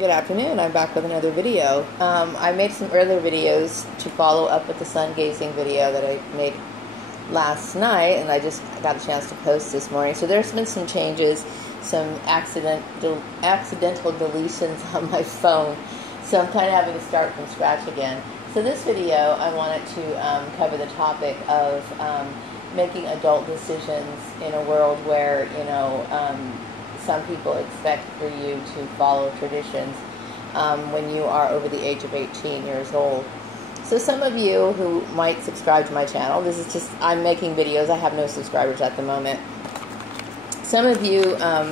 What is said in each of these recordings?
Good afternoon. I'm back with another video. I made some earlier videos to follow up with the sun gazing video that I made last night, and I just got a chance to post this morning. So there's been some changes, some accidental deletions on my phone. So I'm kind of having to start from scratch again. So this video, I wanted to cover the topic of making adult decisions in a world where, some people expect for you to follow traditions when you are over the age of 18 years old. So some of you who might subscribe to my channel, this is just, I'm making videos, I have no subscribers at the moment. Some of you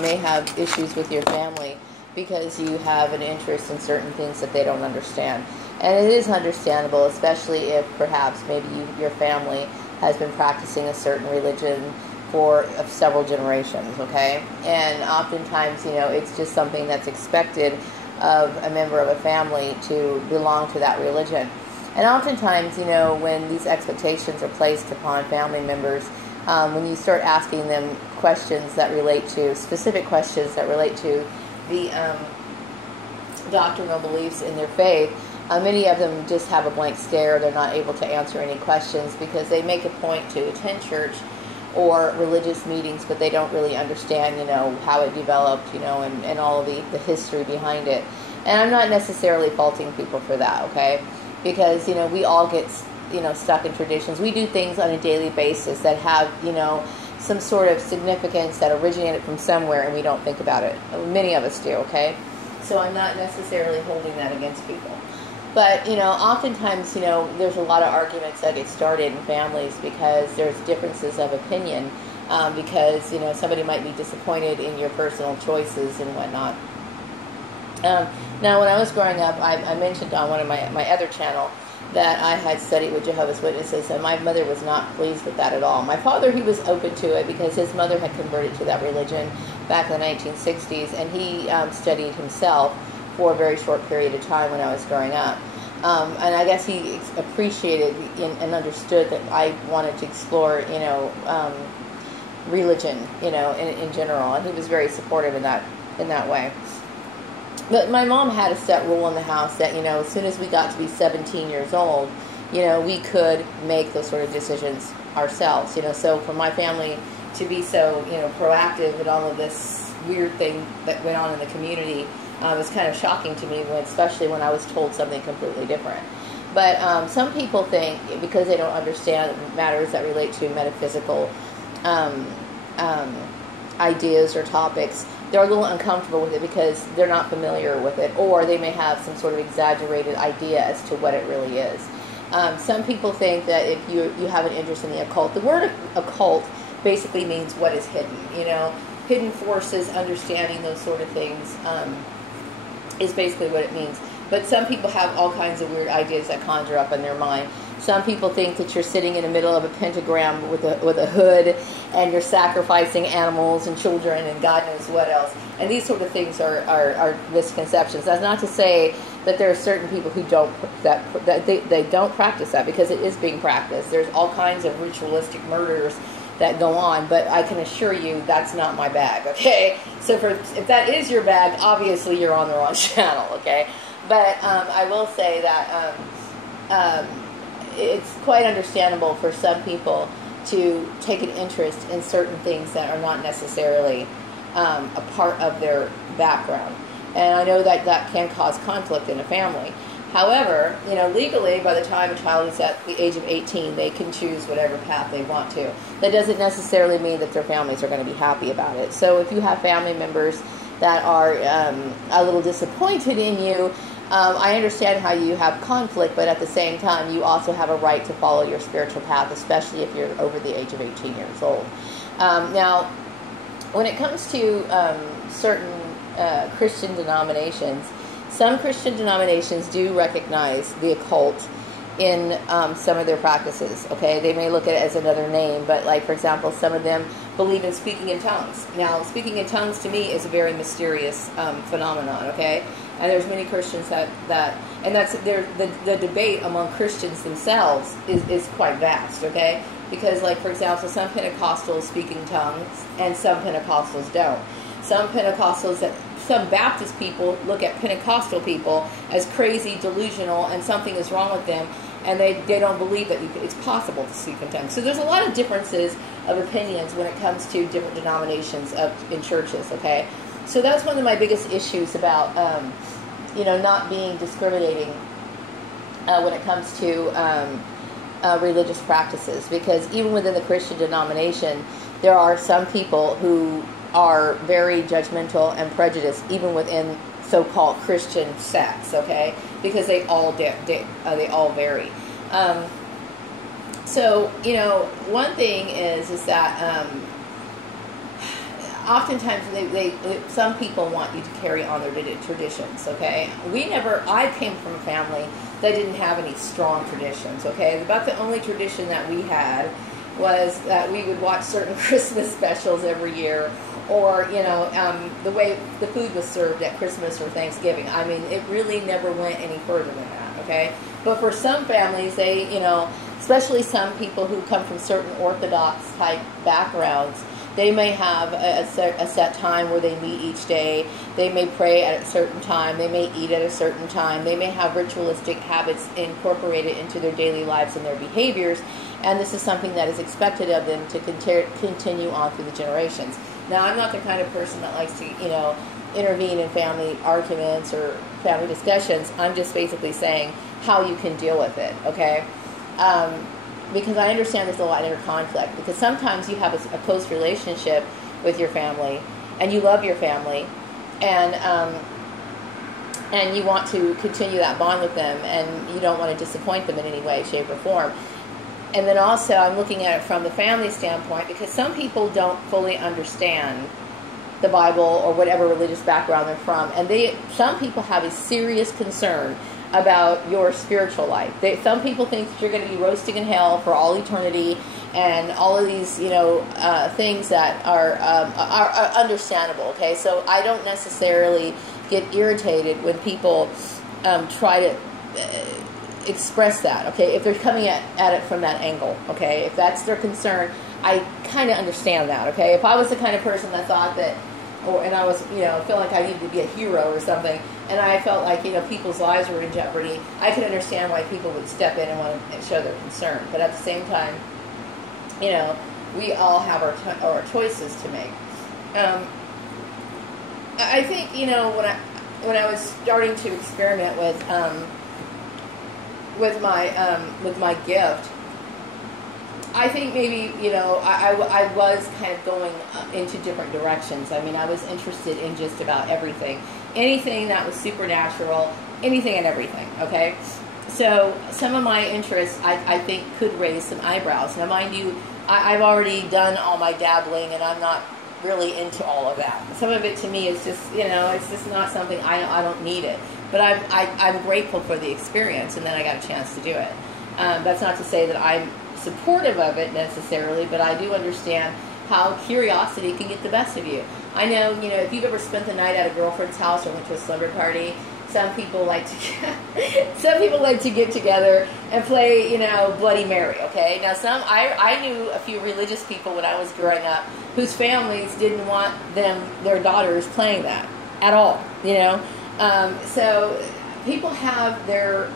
may have issues with your family because you have an interest in certain things that they don't understand. And it is understandable, especially if perhaps maybe your family has been practicing a certain religion for several generations, okay? And oftentimes, it's just something that's expected of a member of a family to belong to that religion. And oftentimes, when these expectations are placed upon family members, when you start asking them questions that relate to, specific questions that relate to the doctrinal beliefs in their faith, many of them just have a blank stare. They're not able to answer any questions because they make a point to attend church or religious meetings, but they don't really understand, how it developed, and all of the history behind it. And I'm not necessarily faulting people for that, okay? Because, we all get, stuck in traditions. We do things on a daily basis that have, some sort of significance that originated from somewhere, and we don't think about it. Many of us do, okay? So I'm not necessarily holding that against people. But, oftentimes, there's a lot of arguments that get started in families because there's differences of opinion, because, somebody might be disappointed in your personal choices and whatnot. Now, when I was growing up, I mentioned on one of my other channel that I had studied with Jehovah's Witnesses, and my mother was not pleased with that at all. My father, he was open to it because his mother had converted to that religion back in the 1960s, and he studied himself for a very short period of time when I was growing up. And I guess he appreciated and understood that I wanted to explore, religion, in general. And he was very supportive in that way. But my mom had a set rule in the house that, as soon as we got to be 17 years old, we could make those sort of decisions ourselves. So for my family to be so, proactive in all of this weird thing that went on in the community, it was kind of shocking to me, especially when I was told something completely different. But some people think, because they don't understand matters that relate to metaphysical ideas or topics, they're a little uncomfortable with it because they're not familiar with it, or they may have some sort of exaggerated idea as to what it really is. Some people think that if you have an interest in the occult, the word occult basically means what is hidden, hidden forces, understanding those sort of things, is basically what it means. But some people have all kinds of weird ideas that conjure up in their mind. Some people think that you're sitting in the middle of a pentagram with a hood, and you're sacrificing animals and children and God knows what else. And these sort of things are misconceptions. That's not to say that there are certain people who don't they don't practice that, because it is being practiced. There's all kinds of ritualistic murders that go on, but I can assure you that's not my bag, okay? So if that is your bag, obviously you're on the wrong channel, okay? But I will say that it's quite understandable for some people to take an interest in certain things that are not necessarily a part of their background. And I know that that can cause conflict in a family. However, legally, by the time a child is at the age of 18, they can choose whatever path they want to. That doesn't necessarily mean that their families are going to be happy about it. So if you have family members that are a little disappointed in you, I understand how you have conflict, but at the same time, you also have a right to follow your spiritual path, especially if you're over the age of 18 years old. Now, when it comes to certain Christian denominations, some Christian denominations do recognize the occult in some of their practices, okay? They may look at it as another name, but like, for example, some of them believe in speaking in tongues. Now, speaking in tongues to me is a very mysterious phenomenon, okay? And there's many Christians and that's the debate among Christians themselves is quite vast, okay? Because, like, for example, some Pentecostals speak in tongues and some Pentecostals don't. Some Pentecostals that some Baptist people look at Pentecostal people as crazy, delusional, and something is wrong with them, and they don't believe that it's possible to speak in tongues. So there's a lot of differences of opinions when it comes to different denominations in churches, okay? So that's one of my biggest issues about, not being discriminating when it comes to religious practices, because even within the Christian denomination, there are some people who are very judgmental and prejudiced, even within so-called Christian sects, okay? Because they all vary. So one thing is that oftentimes some people want you to carry on their traditions, okay? I came from a family that didn't have any strong traditions, okay? About the only tradition that we had was that we would watch certain Christmas specials every year, or, the way the food was served at Christmas or Thanksgiving. I mean, it really never went any further than that, okay? But for some families, they, especially some people who come from certain Orthodox type backgrounds, they may have a set time where they meet each day. They may pray at a certain time. They may eat at a certain time. They may have ritualistic habits incorporated into their daily lives and their behaviors. And this is something that is expected of them to continue on through the generations. Now, I'm not the kind of person that likes to, intervene in family arguments or family discussions. I'm just basically saying how you can deal with it, okay? Because I understand there's a lot of inner conflict. Because sometimes you have a close relationship with your family, and you love your family, and you want to continue that bond with them, and you don't want to disappoint them in any way, shape, or form. And then also, I'm looking at it from the family standpoint, because some people don't fully understand the Bible or whatever religious background they're from, and some people have a serious concern about your spiritual life. Some people think that you're going to be roasting in hell for all eternity, and all of these, things that are understandable. Okay, so I don't necessarily get irritated when people try to express that. Okay, if they're coming at it from that angle. Okay, if that's their concern, I kind of understand that. Okay, if I was the kind of person that thought that, and I was, feel like I needed to be a hero or something, and I felt like, people's lives were in jeopardy, I could understand why people would step in and want to show their concern. But at the same time, we all have our choices to make. I think, when I was starting to experiment with my gift, I think maybe, I was kind of going into different directions. I mean, I was interested in just about everything. Anything that was supernatural, anything and everything, okay? So some of my interests, I think, could raise some eyebrows. Now, mind you, I've already done all my dabbling, and I'm not really into all of that. Some of it, to me, is just, it's just not something, I don't need it. But I'm grateful for the experience, and then I got a chance to do it. That's not to say that I'm supportive of it necessarily, but I do understand how curiosity can get the best of you. I know, if you've ever spent the night at a girlfriend's house or went to a slumber party, some people like to get together and play, Bloody Mary, okay? Now, I knew a few religious people when I was growing up whose families didn't want their daughters playing that at all, So people have their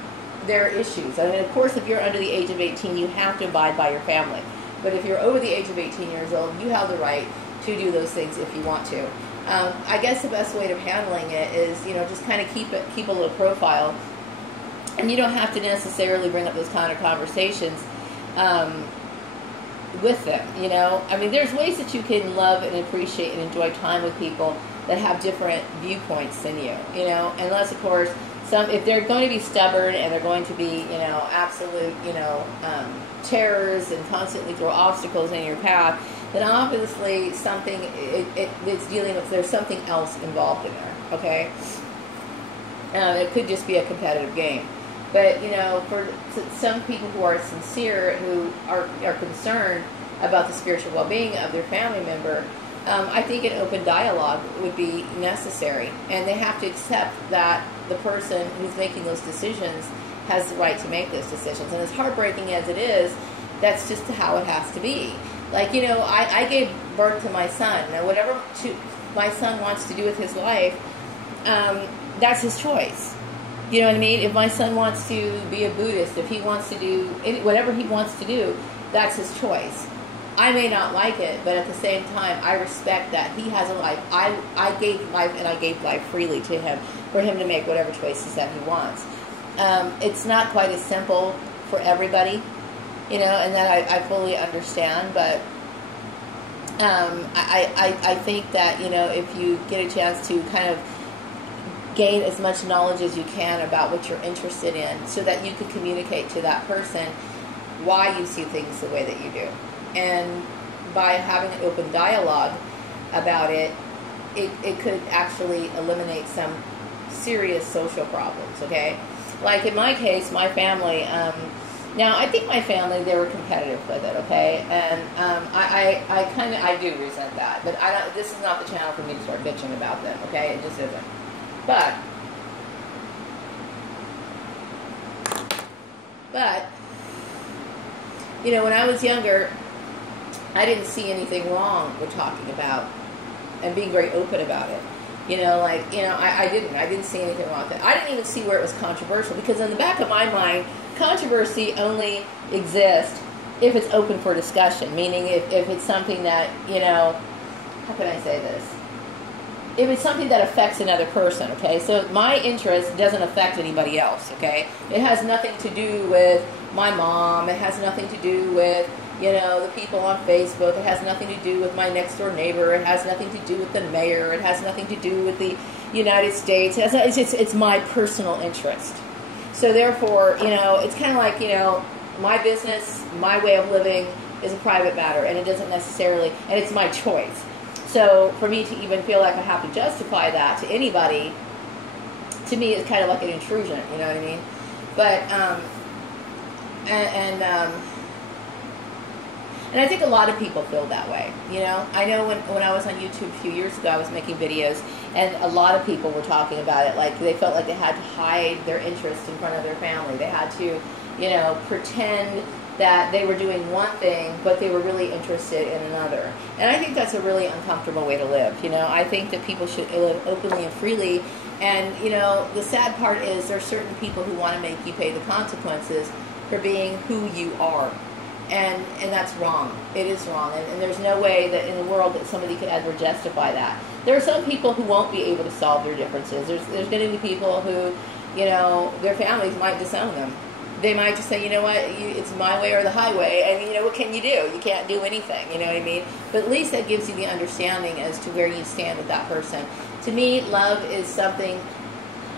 issues. I mean, of course, if you're under the age of 18, you have to abide by your family. But if you're over the age of 18 years old, you have the right to do those things if you want to. I guess the best way of handling it is, just kind of keep a little profile. And you don't have to necessarily bring up those kind of conversations with them, I mean, there's ways that you can love and appreciate and enjoy time with people that have different viewpoints than you, unless, of course, if they're going to be stubborn and they're going to be, absolute, terrors and constantly throw obstacles in your path, then obviously it's dealing with, there's something else involved in there, okay? It could just be a competitive game. But, for some people who are sincere, who are concerned about the spiritual well-being of their family member, I think an open dialogue would be necessary. And they have to accept that the person who's making those decisions has the right to make those decisions. And as heartbreaking as it is, that's just how it has to be. Like, I gave birth to my son. Now, whatever my son wants to do with his life, that's his choice. You know what I mean? If my son wants to be a Buddhist, if he wants to do whatever he wants to do, that's his choice. I may not like it, but at the same time, I respect that he has a life. I gave life, and I gave life freely to him for him to make whatever choices that he wants. It's not quite as simple for everybody, you know, and that I fully understand, but I think that, you know, if you get a chance to kind of gain as much knowledge as you can about what you're interested in so that you can communicate to that person why you see things the way that you do. And by having an open dialogue about it, it could actually eliminate some serious social problems, okay? Like in my case, my family, now I think my family, they were competitive with it, okay? And I do resent that, but this is not the channel for me to start bitching about them, okay? It just isn't. But, you know, when I was younger, I didn't see anything wrong with talking about and being very open about it. You know, like, you know, I didn't see anything wrong with it. I didn't even see where it was controversial, because in the back of my mind, controversy only exists if it's open for discussion, meaning if it's something that, you know, how can I say this? If it's something that affects another person, okay? So my interest doesn't affect anybody else, okay? It has nothing to do with my mom. It has nothing to do with, you know, the people on Facebook. It has nothing to do with my next door neighbor. It has nothing to do with the mayor. It has nothing to do with the United States. It's my personal interest. So therefore, you know, it's kind of like, you know, my business, my way of living is a private matter, and it doesn't necessarily, and it's my choice. So for me to even feel like I have to justify that to anybody, to me, it's kind of like an intrusion, you know what I mean? But, and I think a lot of people feel that way, you know? I know when I was on YouTube a few years ago, I was making videos, and a lot of people were talking about it, like they felt like they had to hide their interest in front of their family. They had to, you know, pretend that they were doing one thing, but they were really interested in another. And I think that's a really uncomfortable way to live, you know? I think that people should live openly and freely. And, you know, the sad part is there are certain people who want to make you pay the consequences for being who you are. And that's wrong. It is wrong. And there's no way that in the world that somebody could ever justify that. There are some people who won't be able to solve their differences. There's going to be people who, you know, their families might disown them. They might just say, you know what, it's my way or the highway, and you know, what can you do? You can't do anything, you know what I mean? But at least that gives you the understanding as to where you stand with that person. To me, love is something,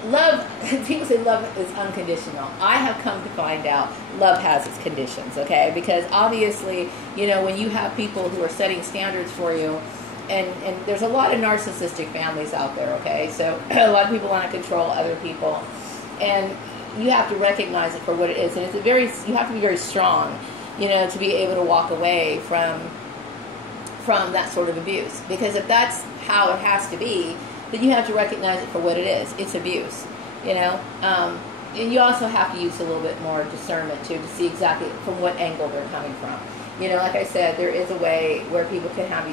people say love is unconditional. I have come to find out love has its conditions, okay? Because obviously, you know, when you have people who are setting standards for you, and there's a lot of narcissistic families out there, okay? So a lot of people want to control other people, and you have to recognize it for what it is, and you have to be very strong, you know, to be able to walk away from that sort of abuse. Because if that's how it has to be, then you have to recognize it for what it is. It's abuse, you know. And you also have to use a little bit more discernment too, to see exactly from what angle they're coming from. You know, like I said, there is a way where people can have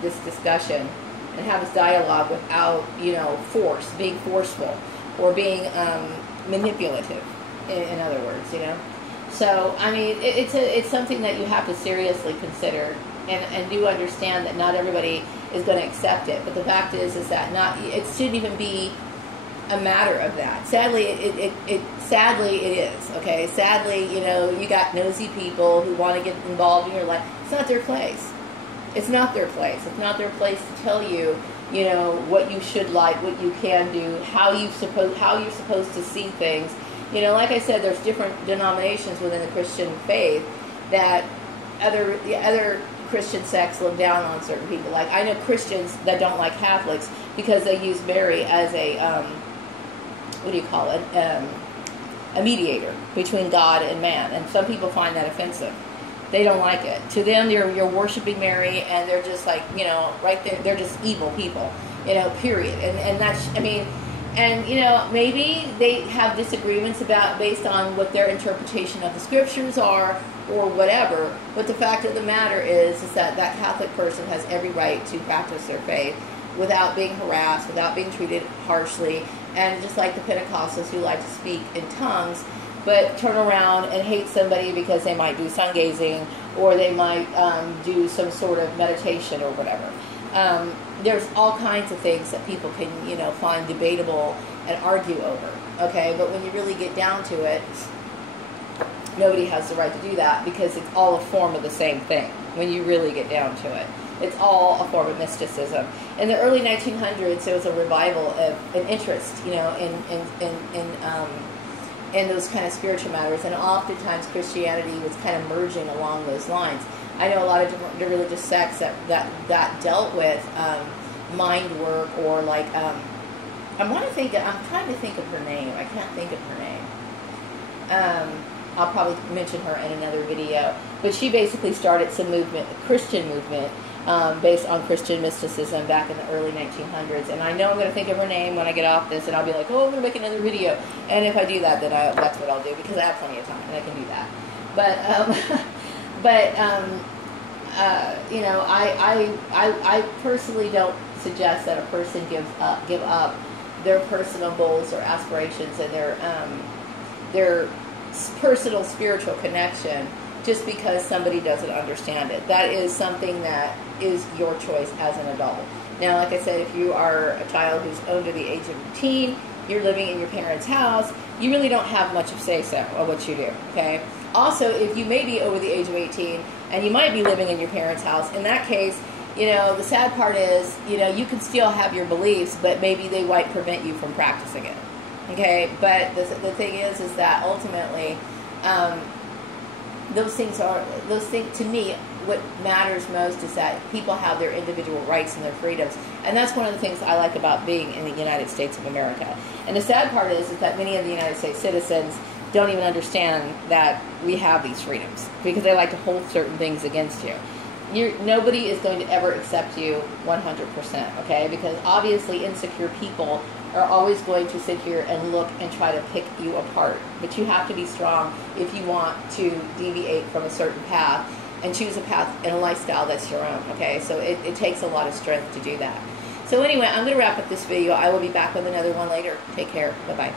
this discussion and have this dialogue without, you know, being forceful, or being manipulative, in other words, you know. So, I mean, it's something that you have to seriously consider, and do understand that not everybody is going to accept it. But the fact is that it shouldn't even be a matter of that. Sadly, it is, okay? Sadly, you know, you got nosy people who want to get involved in your life. It's not their place. It's not their place. It's not their place to tell you, you know, what you should like, what you can do, how you're supposed to see things. You know, like I said, there's different denominations within the Christian faith that other Christian sects look down on certain people. Like, I know Christians that don't like Catholics because they use Mary as a a mediator between God and man, and some people find that offensive. They don't like it. To them, you're worshiping Mary, and they're just like, you know, right there, they're just evil people, you know, period. And that's, I mean, and, you know, maybe they have disagreements based on what their interpretation of the scriptures are, or whatever, but the fact of the matter is that Catholic person has every right to practice their faith without being harassed, without being treated harshly, and just like the Pentecostals who like to speak in tongues, but turn around and hate somebody because they might do sun gazing, or they might do some sort of meditation or whatever. There's all kinds of things that people can, find debatable and argue over, okay? But when you really get down to it, nobody has the right to do that, because it's all a form of the same thing when you really get down to it. It's all a form of mysticism. In the early 1900s, there was a revival of an interest, in those kind of spiritual matters, and oftentimes Christianity was kind of merging along those lines. I know a lot of different religious sects that dealt with mind work, or like I'm trying to think of her name. I can't think of her name. I'll probably mention her in another video. But she basically started some movement, a Christian movement, based on Christian mysticism back in the early 1900s. And I know I'm going to think of her name when I get off this, and I'll be like, oh, I'm going to make another video. And if I do that, then that's what I'll do, because I have plenty of time and I can do that. I personally don't suggest that a person give up their personal goals or aspirations and their personal spiritual connection just because somebody doesn't understand it. That is something that is your choice as an adult. Now, like I said, if you are a child who's under the age of 18, you're living in your parents' house, you really don't have much of say-so of what you do, okay? Also, if you may be over the age of 18 and you might be living in your parents' house, in that case, the sad part is, you can still have your beliefs, but maybe they might prevent you from practicing it, okay? But the thing is that ultimately, those things, to me, what matters most is that people have their individual rights and their freedoms. And that's one of the things I like about being in the United States of America. And the sad part is that many of the United States citizens don't even understand that we have these freedoms, because they like to hold certain things against you. Nobody is going to ever accept you 100%, okay? Because obviously insecure people are always going to sit here and look and try to pick you apart. But you have to be strong if you want to deviate from a certain path and choose a path and a lifestyle that's your own, okay? So it takes a lot of strength to do that. So anyway, I'm going to wrap up this video. I will be back with another one later. Take care. Bye-bye.